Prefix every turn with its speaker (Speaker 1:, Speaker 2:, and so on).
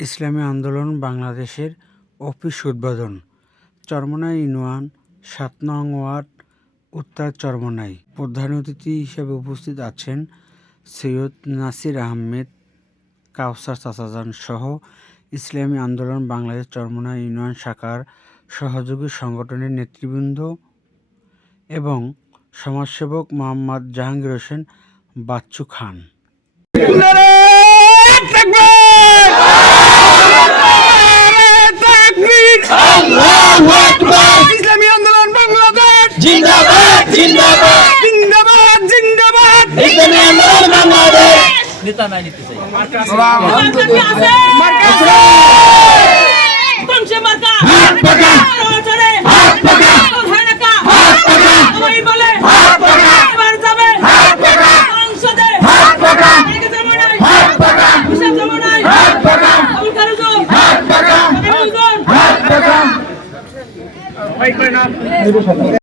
Speaker 1: ইসলামী আন্দোলন বাংলাদেশের অফিস উদ্বোধন। চরমোনাই ইউনিয়ন সাত নং ওয়ার্ড, উত্তর চরমোনাই। প্রধান অতিথি হিসেবে উপস্থিত আছেন সৈয়দ নাসির আহমেদ, কাউসার চাচাজান সহ ইসলামী আন্দোলন বাংলাদেশ চরমোনাই ইউনিয়ন শাখার সহযোগী সংগঠনের নেতৃবৃন্দ এবং সমাজসেবক মোহাম্মদ জাহাঙ্গীর হোসেন বাচ্চু খান
Speaker 2: ইসলামী আন্দোলন বাংলাদেশ
Speaker 3: জিন্দাবাদ জিন্দাবাদ
Speaker 2: জিন্দাবাদ জিন্দাবাদ
Speaker 3: ইসলামী আন্দোলন বাংলাদেশ নেতা নাই নিতে চাই
Speaker 4: বংশে মার্কা
Speaker 3: হাত